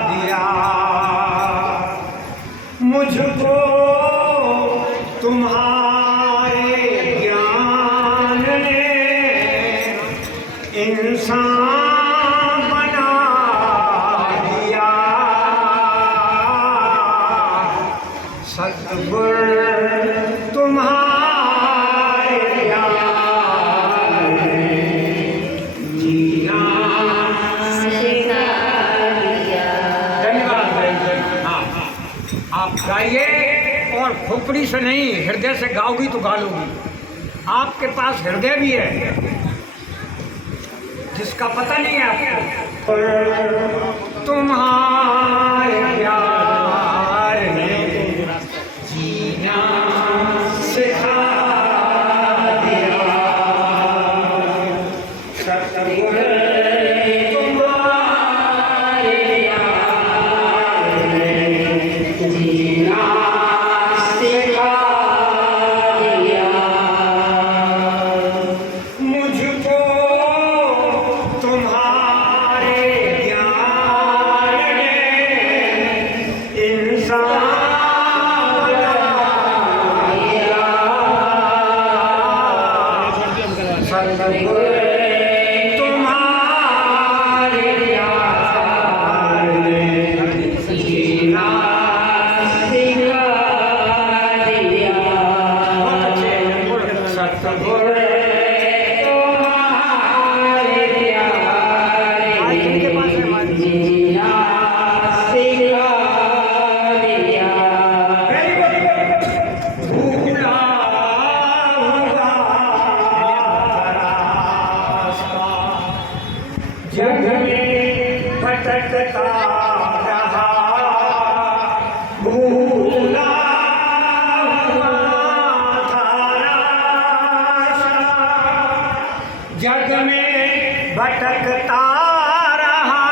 दिया। मुझको तुम्हारे ज्ञान ने इंसान बना दिया। सतगुरु तुम्हारे ज्ञान ने जीना सिखा दिया। धन्यवाद भाई। हाँ, आप गाइए और खोपड़ी से नहीं, हृदय से गाओगी तो गा लोगी। आपके पास हृदय भी है जिसका पता नहीं है आपको। तुम्हारे प्यार ने जीना सिखा दिया। सतगुरु तुम्हारे प्यार ने जीना सिखा दिया। मुझको तुम्हारे ज्ञान ने इंसान बना दिया। सतगुरु तुम्हारे ज्ञान ने जीना सिखा दिया। सतगुरु तुम्हारे प्यार ने जीना सिखा दिया। भूला हुआ रास्ता जग में भटकता रहा। भूला हुआ था रास्ता जग में भटकता रहा।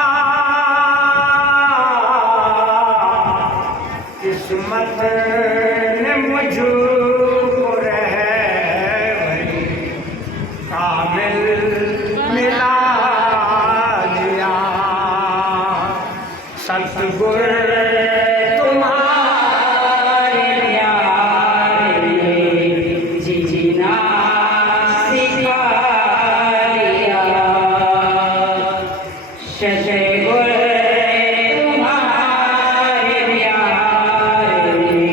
किस्मत ने मुझको रहबरी कामिल मिला दिया। सतगुरु तुम्हारे प्यार ने जीना सिखा दिया। सतगुरु तुम्हारे प्यार ने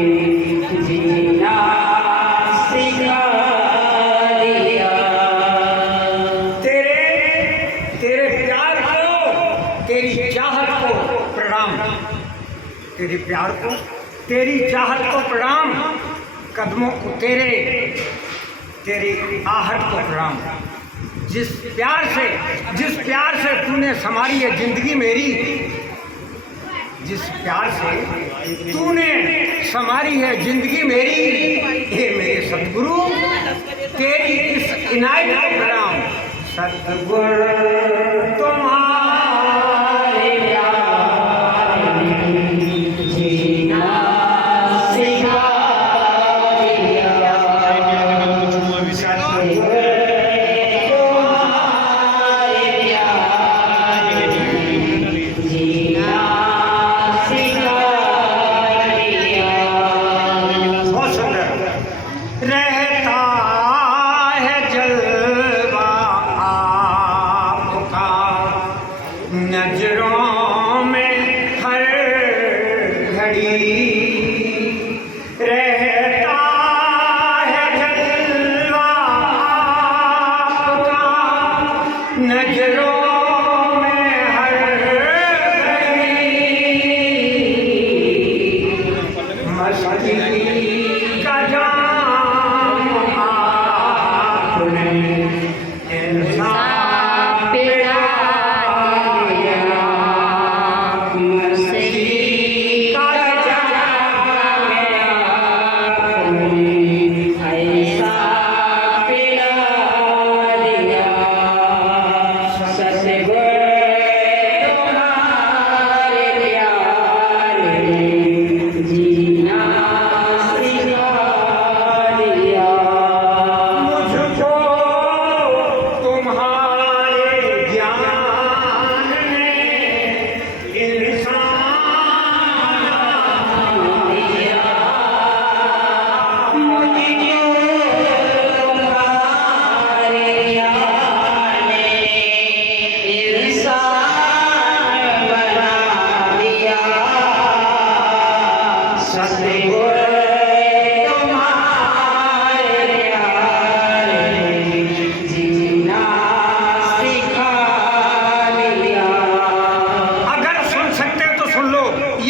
जीना सिखा दिया। तेरे प्यार को, तेरी चाहत को प्रणाम। तेरे प्यार को, तेरी चाहत को प्रणाम। कदमों को तेरी आहट को प्रणाम। जिस प्यार से तूने संवारी है जिंदगी मेरी। जिस प्यार से तूने संवारी है जिंदगी मेरी। हे मेरे सतगुरु, तेरी इस इनायत को प्रणाम। सतगुरु तुम्हारे प्यार ने जीना सिखा दिया। सतगुरु तुम्हारे प्यार ने जीना सिखा दिया। बहुत सुंदर। रहता है जलवा आपका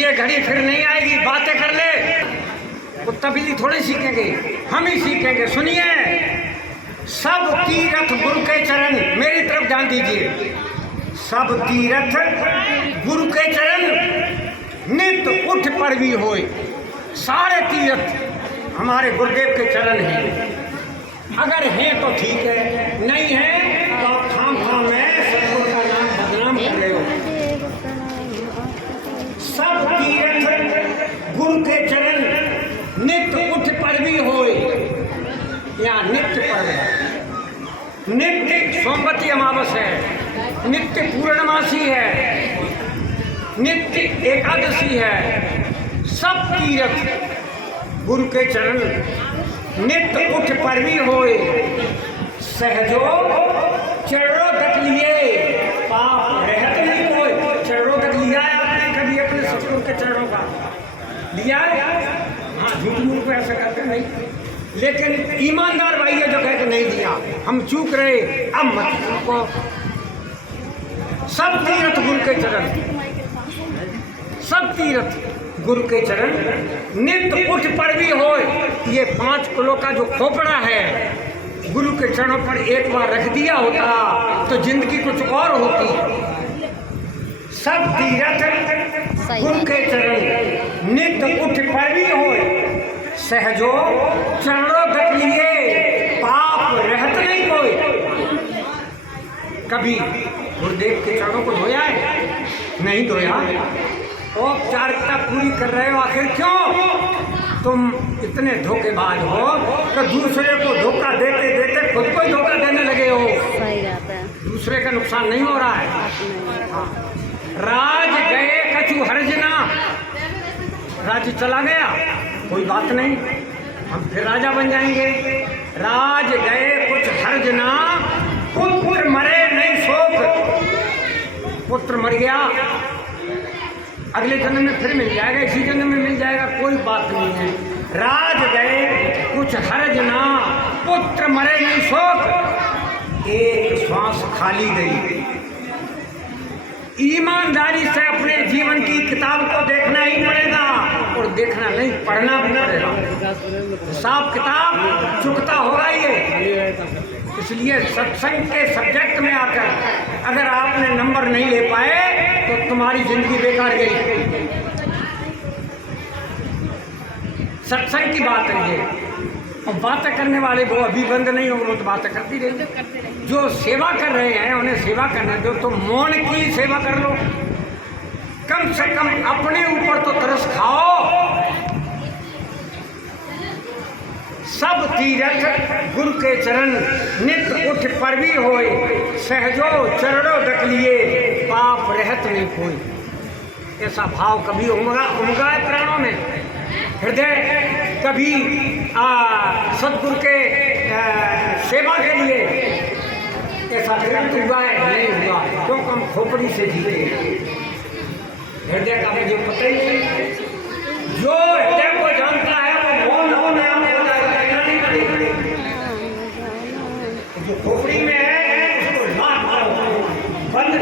ये घड़ी फिर नहीं आएगी, बातें कर ले। वो तबीली थोड़ी सीखेंगे, हम ही सीखेंगे। सुनिए, सब तीरथ गुरु के चरण, मेरी तरफ ध्यान दीजिए। सब तीरथ गुरु के चरण, नित उठ पर भी होए। सारे तीर्थ हमारे गुरुदेव के चरण हैं। अगर हैं तो ठीक है, नहीं है तो आप खाम में सतगुरु का नाम बदनाम कर रहे हो। सब तीर्थ गुरु के चरण, नित्य उठ पर भी होए। यहाँ नित्य पर्व है, नित्य सोमवती अमावस है, नित्य पूर्णमासी है, नित्य एकादशी है। सब तीर्थ गुरु के चरण, नित्य उठ पर भी होए। सहजो चरणों तक लिए, पाप रहत नहीं कोई। चरणों तक लिया है आपने कभी अपने ससुर के चरणों का? लिया है? हाँ, झूठ मूठ को ऐसा करते नहीं, लेकिन ईमानदार भाई है जो कहे कि नहीं दिया, हम चूक रहे, अब मत चूको। सब तीर्थ गुरु के चरण, सब तीर्थ गुरु के चरण, नित्य उठ पर भी हो। ये 5 किलो का जो खोपड़ा है, गुरु के चरणों पर एक बार रख दिया होता तो जिंदगी कुछ और होती। सब तीर्थ गुरु के चरण, नित्य उठ पर भी हो। सहजो चरणों तक लिए, पाप रहत नहीं कोई। कभी गुरुदेव के चरणों को धोया है? नहीं धोया। औपचारिकता पूरी कर रहे हो, आखिर क्यों? तुम इतने धोखेबाज हो कि दूसरे को धोखा देते देते खुद को ही धोखा देने लगे हो। सही बात है। दूसरे का नुकसान नहीं हो रहा है। हाँ। राज गए कछु हर्जना, राज्य चला गया, कोई बात नहीं, हम फिर राजा बन जाएंगे। राज गए कुछ हर्जना, पुत्र मरे नहीं शोक। पुत्र मर गया, अगले जन्म में फिर मिल जाएगा, इसी जन्म में मिल जाएगा, कोई बात नहीं है। राज गए कुछ हर्जना, पुत्र मरे नहीं शोक। एक श्वास खाली गई। ईमानदारी से अपने जीवन की किताब को देखना ही पड़ेगा, और देखना नहीं, पढ़ना भी पड़ेगा। हिसाब किताब चुकता होगा ये। इसलिए सत्संग के सब्जेक्ट में आकर अगर आपने नंबर नहीं ले पाए तो तुम्हारी जिंदगी बेकार गई। सत्संग की बात है ये, और बातें करने वाले वो अभी बंद नहीं होंगे, तो बातें करती रहेंगे। जो सेवा कर रहे हैं उन्हें सेवा करने दो, तो मौन की सेवा कर लो। कम से कम अपने ऊपर तो तरस खाओ। सब तीर्थ गुरु के चरण, नित्य उठ पर भी होए। सहजो चरणों तक लिए, पाप रहत नहीं कोई। ऐसा भाव कभी उमगा है प्राणों में, हृदय कभी सदगुरु के सेवा के लिए ऐसा तुरंत हुआ है? नहीं हुआ, क्यों? हम खोपड़ी से जीते। हृदय का मुझे पता ही नहीं। जो हृदय को जानता है वो मौन होने जो खोपड़ी में है उसको लाख मारो, बंद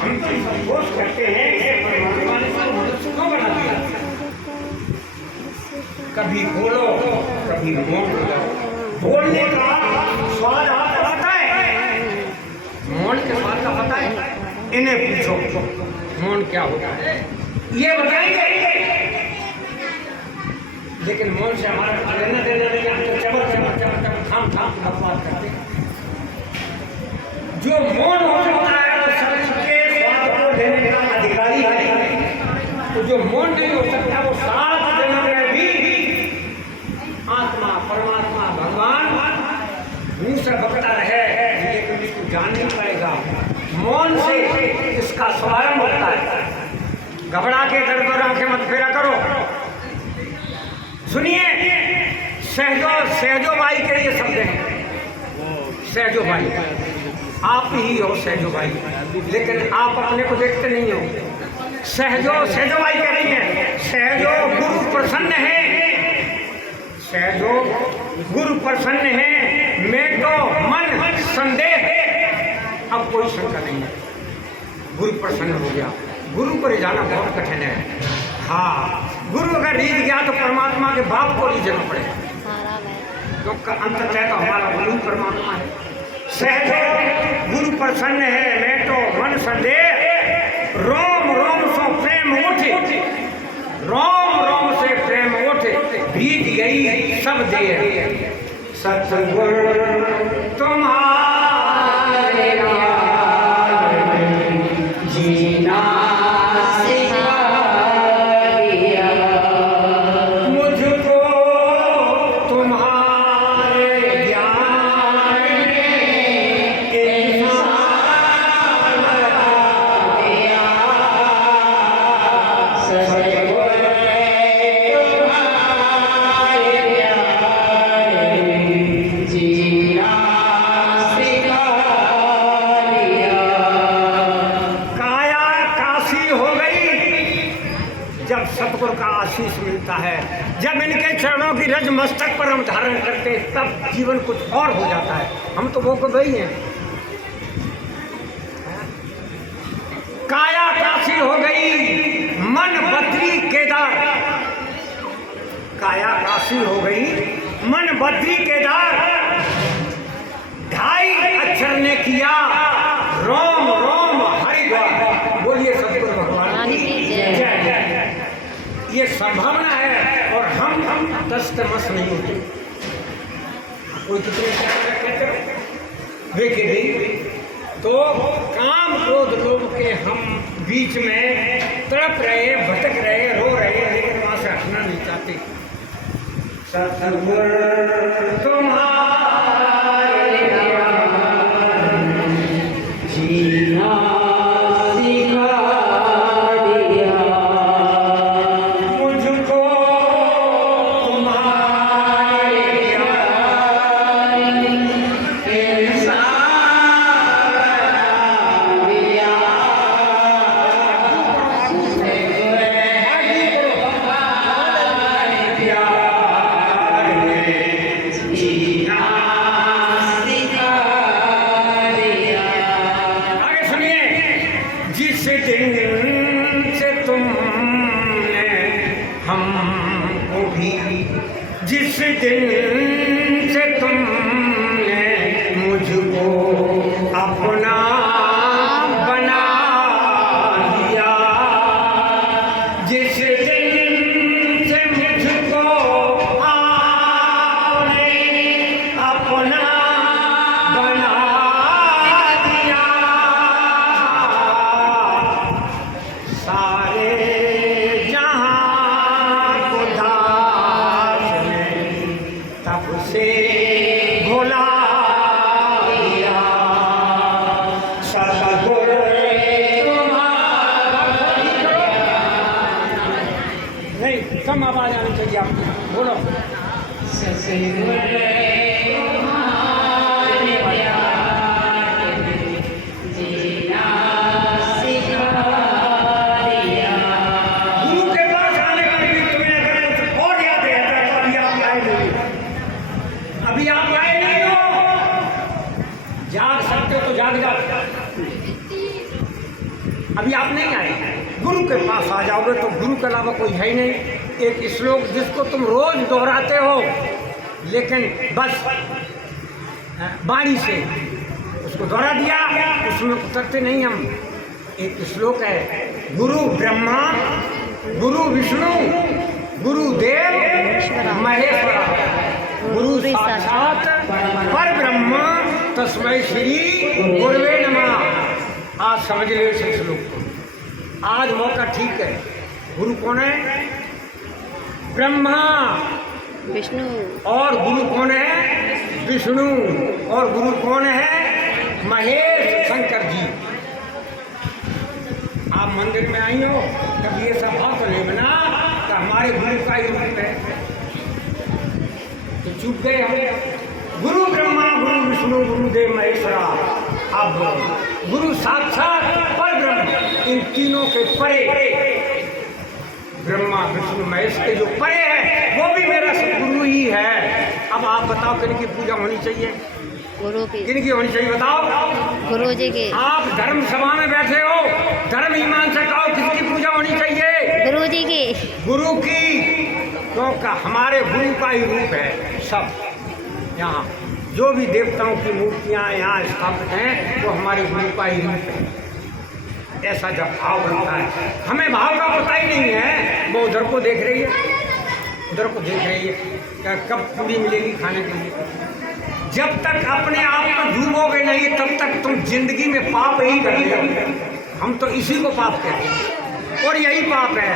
हम तो संतोष करते हैं परमात्मा ने मनुष्य क्यों बना दिया। कभी बोलो कभी मौन हो जाओ। बोलने का स्वाद आपको पता है, मौन के स्वाद का पता है? इन्हें पूछो मौन क्या होता है, ये बताएंगे। लेकिन मौन से हमारा लेना देना नहीं, हम तो चबर थाम बकवास करते हैं। जो मौन हो सकता है वो सबके स्वाद को देने का अधिकारी है, तो जो मौन नहीं हो सकता वो 7 जन्म में भी आत्मा परमात्मा भगवान मुंह से बकता रहे, लेकिन इसको जान नहीं पाएगा। मौन से इसका शुभारंभ होता है। घबरा के दर दर आंखें मत फेरा करो। सुनिए, सहजो भाई के ये शब्द हैं। सहजो भाई आप ही हो, सहजो भाई, लेकिन आप अपने को देखते नहीं हो। सहजो भाई कह रही है, सहजो गुरु प्रसन्न है, सहजो गुरु प्रसन्न है, मैं तो मन संदेह है। अब कोई शंका नहीं है, गुरु प्रसन्न हो गया। गुरु को ले जाना बहुत कठिन है। हाँ, गुरु अगर रीझ गया तो परमात्मा के बाप को रीझना पड़ेगा, तो अंतर चाहे तो हमारा गुरु परमात्मा है। सहज गुरु प्रसन्न है, लेटो मन संदेह, रोम रोम सो प्रेम उठे, रोम रोम से प्रेम उठे, बीत गई सब देर, सतगुरु तुम्हारे जीना सिखा दिया, मुझको तुम्हारे ज्ञान ने इंसान बना दिया, सतगुरु तुम्हारे ज्ञान ने जीना सिखा दिया। काया काशी हो गई जब सतगुरु का आशीष मिलता है, जब इनके चरणों की रज मस्तक पर हम धारण करते तब जीवन कुछ और हो जाता है। हम तो वो को वही हैं। काया काशी हो गई मन बद्री केदार, काया काशी हो गई मन बद्री केदार, ढाई अक्षर ने किया रोम रोम हरिद्वार। बोलिए सतगुरु भगवान की जय। ये संभावना है और हम तस्तमस नहीं होते। कोई कितने कहते हो वे के भी तो काम क्रोध लोभ के हम बीच में तड़प रहे, भटक रहे, रो रहे, लेकिन वहां से हटना नहीं चाहते। सतगुरु तुम्हारे जीना सिखा दिया, मुझको तुम्हारे ज्ञान इंसान बना दिया, जीना सिखा दिया। आगे सुनिए, जिस दिन से तुमने हमको भी, जिस दिन से तुमने मुझको अपना बना दिया, जिस दिन से मुझको आपने अपना बना दिया, सारे जहां को दास ने तब से भुला दिया, सतगुरु तुम्हारा। नहीं, कम आवाज आनी चाहिए, आप बोलो। सतगुरु गुरु के पास आने का भी तुम्हें अगर और याद है तो अभी आप आए नहीं, अभी आप आए नहीं हो। जाग सकते हो तो जाग जाओ, अभी आप नहीं आए। गुरु के पास आ जाओगे तो गुरु के अलावा कोई है ही नहीं। एक श्लोक जिसको तुम रोज दोहराते हो, लेकिन बस बाणी से उसको दोहरा दिया, उसमें उतरते नहीं हम। एक श्लोक है, गुरु ब्रह्मा गुरु विष्णु गुरुदेव महेश्वरा, गुरु साक्षात पर ब्रह्म तस्मै श्री गुरुवे नमः। आज समझ लो इस श्लोक को, आज मौका ठीक है। गुरु कौन है? ब्रह्मा विष्णु। और गुरु कौन है? विष्णु। और गुरु कौन है? महेश शंकर जी। आप मंदिर में आई हो, तब ये सब भाव तो नहीं बना कि हमारे गुरु का ही रूप है, तो चूक गए हम। गुरु ब्रह्मा गुरु विष्णु गुरुदेव महेश्वरा। अब गुरु साक्षात पर ब्रह्म, इन तीनों के परे, ब्रह्मा विष्णु महेश के जो परे है वो भी मेरा सदगुरु ही है। अब आप बताओ किन की पूजा होनी चाहिए? गुरु की। किन की होनी चाहिए बताओ? गुरु जी की। आप धर्म सभा में बैठे हो, धर्म ईमान से कहो देवताओं का, हमारे गुरु का ही रूप है सब। यहाँ जो भी देवताओं की मूर्तियाँ यहाँ स्थापित हैं वो हमारे गुरु का ही रूप है। ऐसा जब भाव बनता है, हमें भाव का पता ही नहीं है। वो उधर को देख रही है, उधर को देख रही है क्या कब पूरी मिलेगी खाने के लिए। जब तक अपने आप में डूबोगे नहीं तब तक तुम जिंदगी में पाप ही करोगे। हम तो इसी को पाप कहते हैं और यही पाप है।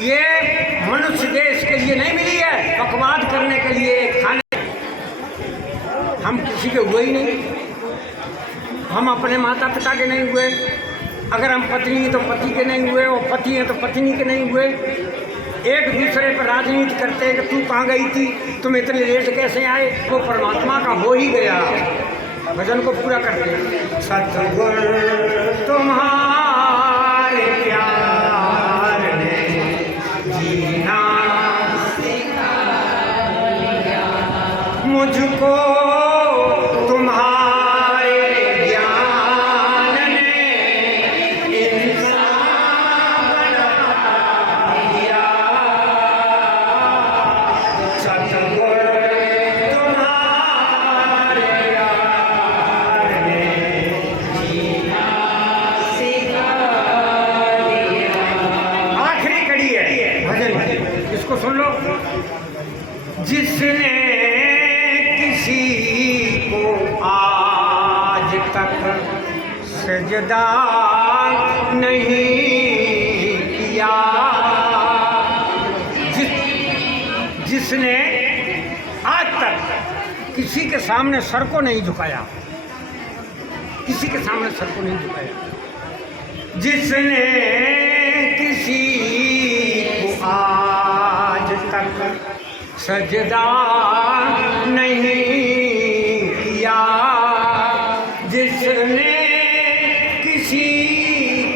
ये मनुष्य देश के लिए नहीं मिली है, बकवाद करने के लिए, खाने। हम किसी के हुए ही नहीं, हम अपने माता पिता के नहीं हुए। अगर हम पत्नी हैं तो पति के नहीं हुए, और पति हैं तो पत्नी के नहीं हुए। एक दूसरे पर राजनीति करते हैं कि तू कहाँ गई थी, तुम इतने लेट कैसे आए। वो परमात्मा का हो ही गया। भजन को पूरा करते, सतगुर तुम्हारे प्यार ने जीना मुझको, सुन लो। जिसने किसी को आज तक सजदा नहीं किया, जिसने आज तक किसी के सामने सर को नहीं झुकाया, किसी के सामने सर को नहीं झुकाया, जिसने किसी को आज तक सजदा नहीं किया, जिसने किसी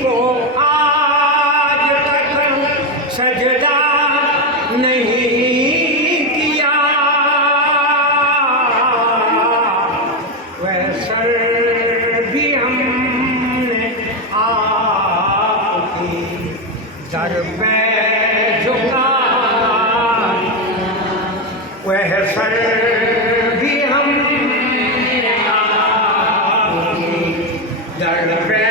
को आज तक सजदा नहीं किया, वह सर भी हमने आपकी दर पे झुका, वह सर भी हमने आपकी दर पे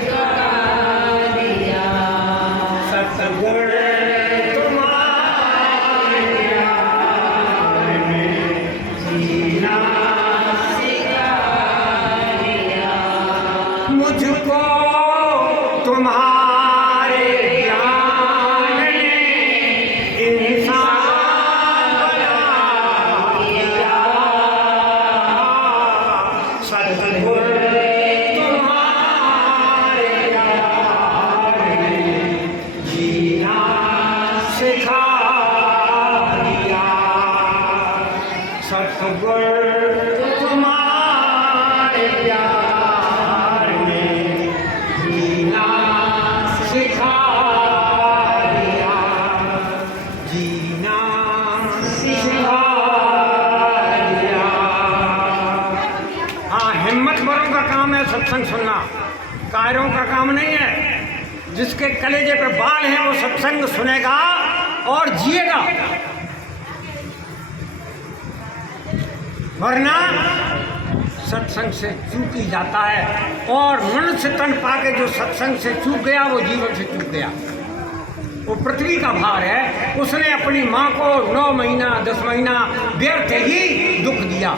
झुका दिया। सतगुण तुम्हारे प्यार में जीना सिखा दिया, मुझको तुम्हारे ज्ञान ने इंसान बना दिया। सतगुण तुम्हारे प्यार में जीना सिखा दिया। सतगुण तुम्हारे प्यार में जीना सिखा दिया, जीना सिखा दिया। हाँ, हिम्मत वालों का काम है सत्संग सुनना, कायरों का काम नहीं है। जिसके कलेजे पे बाल हैं वो सत्संग सुनेगा और जिएगा, वरना सत्संग से चूक ही जाता है। और मनुष्य तन पाके जो सत्संग से चूक गया वो जीवन से चूक गया। वो पृथ्वी का भार है। उसने अपनी माँ को 9 महीना 10 महीना व्यर्थ ही दुख दिया।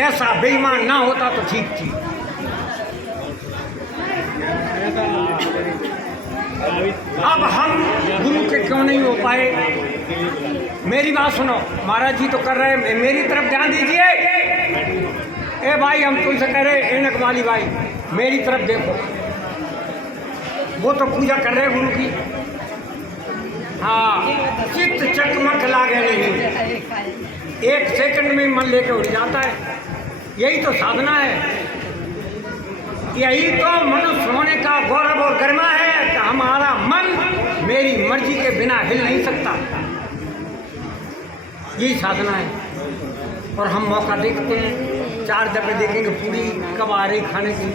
ऐसा बेईमान ना होता तो ठीक थी। अब हम गुरु के क्यों नहीं हो पाए? मेरी बात सुनो, महाराज जी तो कर रहे हैं, मेरी तरफ ध्यान दीजिए। ए भाई, हम तुमसे कह रहे एनक वाली भाई, मेरी तरफ देखो। वो तो पूजा कर रहे हैं गुरु की। हाँ, चित्त चकमक लागे नहीं, 1 सेकंड में मन लेके उड़ जाता है। यही तो साधना है, यही तो मनुष्य होने का गौरव और गरिमा है कि हमारा मन मेरी मर्जी के बिना हिल नहीं सकता। यही साधना है। और हम मौका देखते हैं, 4 दफे देखेंगे पूरी कब आ रही खाने की,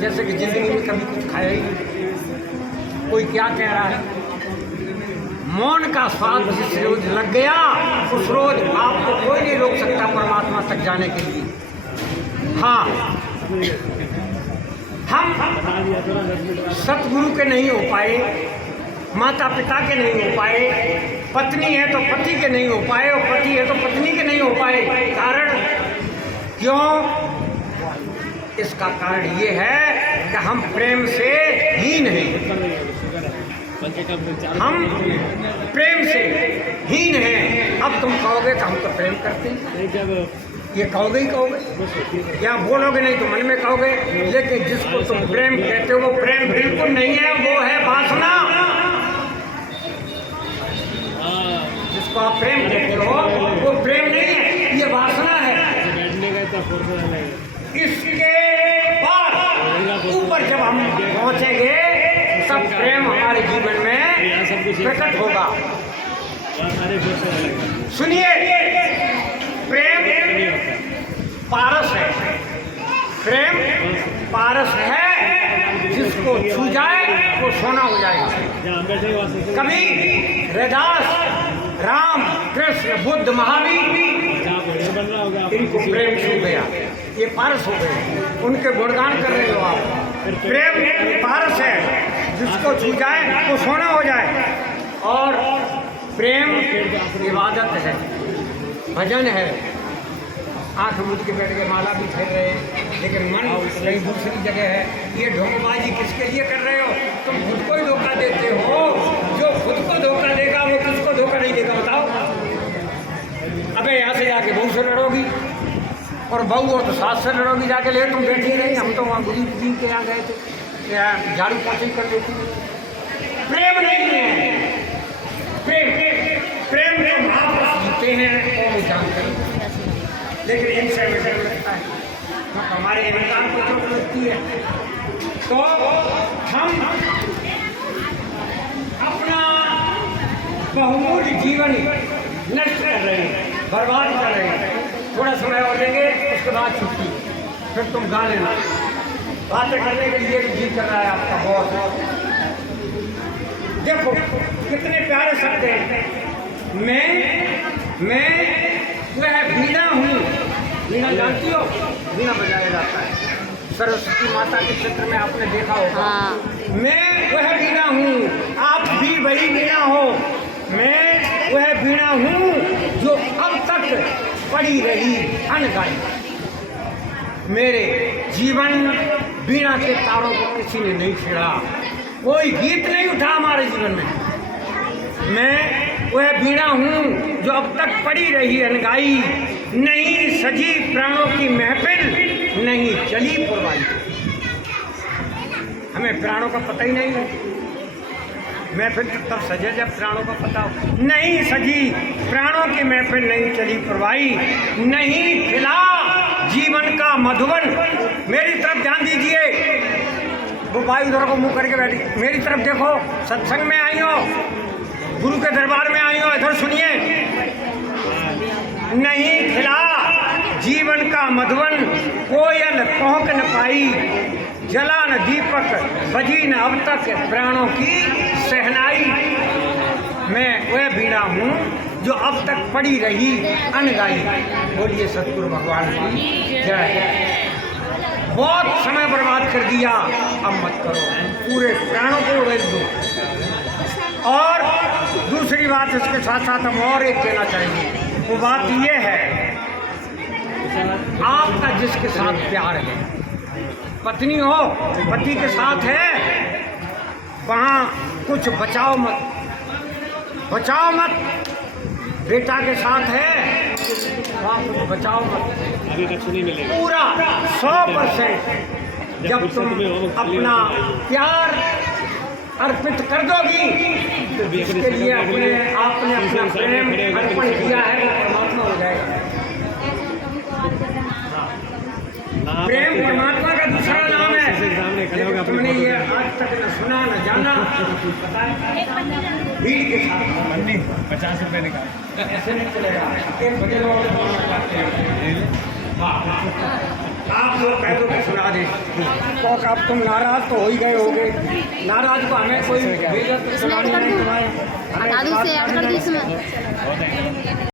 जैसे कि जिंदगी में कभी कुछ खाया ही नहीं। कोई क्या कह रहा है, मौन का स्वाद जिस रोज लग गया, उस रोज आपको कोई नहीं रोक सकता परमात्मा तक जाने के लिए। हाँ, हम सतगुरु के नहीं हो पाए, माता पिता के नहीं हो पाए, पत्नी है तो पति के नहीं हो पाए, और पति है तो पत्नी के नहीं हो पाए। कारण क्यों? इसका कारण ये है कि हम प्रेम से हीन हैं, हम प्रेम से हीन हैं। अब तुम कहोगे कि हम तो प्रेम करते हैं, ये कहोगे ही कहोगे, या बोलोगे नहीं तो मन में कहोगे, लेकिन जिसको तुम प्रेम कहते हो वो प्रेम बिल्कुल नहीं है, वो है वासना। जिसको आप प्रेम कहते हो वो प्रेम नहीं है, ये वासना है। इसके बाद ऊपर जब हम पहुंचेंगे तब प्रेम हमारे जीवन में प्रकट होगा। सुनिए, प्रेम पारस है, प्रेम पारस है, जिसको छू जाए वो सोना हो जाएगा। कभी रैदास, राम, कृष्ण, बुद्ध, महावीर, इनको प्रेम छू गया, ये पारस हो गए, उनके गुणगान कर रहे हो आप। प्रेम पारस है, जिसको छू जाए वो सोना हो जाए। और प्रेम इबादत है, भजन है। आंख मूंद के बैठ के माला भी फेर रहे हैं, लेकिन मन कहीं दूसरी जगह है। ये ढोंगबाजी किसके लिए कर रहे हो? तुम खुद को ही धोखा देते हो। जो खुद को धोखा देगा वो किसको धोखा नहीं देगा, बताओ? अबे यहाँ से जाके बहू से लड़ोगी, और बहू हो तो सास से लड़ोगी जाके, ले तुम बैठी नहीं, हम तो वहाँ गुरु जी के यहाँ गए थे, झाड़ू पोछी कर देती। प्रेम नहीं है, प्रेम प्रेम जो महापुरुष जीते हैं वो जानते हैं, लेकिन इनसे विषय लगता है, तो हमारे इंसान को चोट लगती है। तो हम अपना बहुमूल्य जीवन नष्ट कर रहे हैं, बर्बाद कर रहे हैं। थोड़ा समय और लेंगे, उसके बाद छुट्टी, फिर तुम गा लेना। बातें करने के लिए भी जी कर रहा है आपका बहुत। देखो कितने प्यारे शब्द हैं। मैं वह बीणा हूँ। बीणा जानती हो? बीणा बजाया जाता है सरस्वती माता के क्षेत्र में, आपने देखा होगा। मैं वह बीणा हूँ, आप भी वही बीणा हो। मैं वह बीणा हूँ जो अब तक पड़ी रही अनगाई। मेरे जीवन बीणा के तारों को किसी ने नहीं छेड़ा, कोई गीत नहीं उठा हमारे जीवन में। मैं वह बीणा हूँ जो अब तक पड़ी रही अनगाई, नहीं सजी प्राणों की महफिल, नहीं चली पुरवाई। हमें प्राणों का पता ही नहीं है, महफिल तब सजे जब प्राणों का पता हो। नहीं सजी प्राणों की महफिल, नहीं चली पुरवाई, नहीं खिला जीवन का मधुबन। मेरी तरफ ध्यान दीजिए, वो भाई उधर को मुंह करके बैठी, मेरी तरफ देखो। सत्संग में आई हो, गुरु के दरबार में आई हो, इधर सुनिए। नहीं खिला जीवन का मधुबन, कोयल पहुँच न पाई, जला न दीपक, बजी न अब तक प्राणों की सहनाई। मैं वह बीणा हूँ जो अब तक पड़ी रही अनगाई। बोलिए सतगुरु भगवान की जय। बहुत समय बर्बाद कर दिया, अब मत करो, पूरे प्राणों को उड़ेल दो। और दूसरी बात इसके साथ साथ हम और एक कहना चाहेंगे, वो बात ये है, आपका जिसके साथ प्यार है, पत्नी हो पति के साथ है, वहाँ कुछ बचाओ मत, बचाओ मत। बेटा के साथ है, वहाँ कुछ बचाओ मत। पूरा 100% जब तुम अपना प्यार अर्पित कर दोगी, तो इसके लिए आपने अपना प्रेम अर्पण किया है, वो परमात्मा हो जाएगा। प्रेम परमात्मा का दूसरा नाम है। तुमने ये आज तक न सुना न जाना, भीड़ के साथ 50 रुपये निकाल, ऐसे नहीं चलेगा। एक बजे लोग आप लोग कह दो कि सुना दे तो अब तुम नाराज तो हो ही गए होगे। नाराज को हमें कोई भेजा तो इसमें ऐड सुनानी कर नहीं दूँ तुम्हारे दादू से ऐड कर दूँ इसमें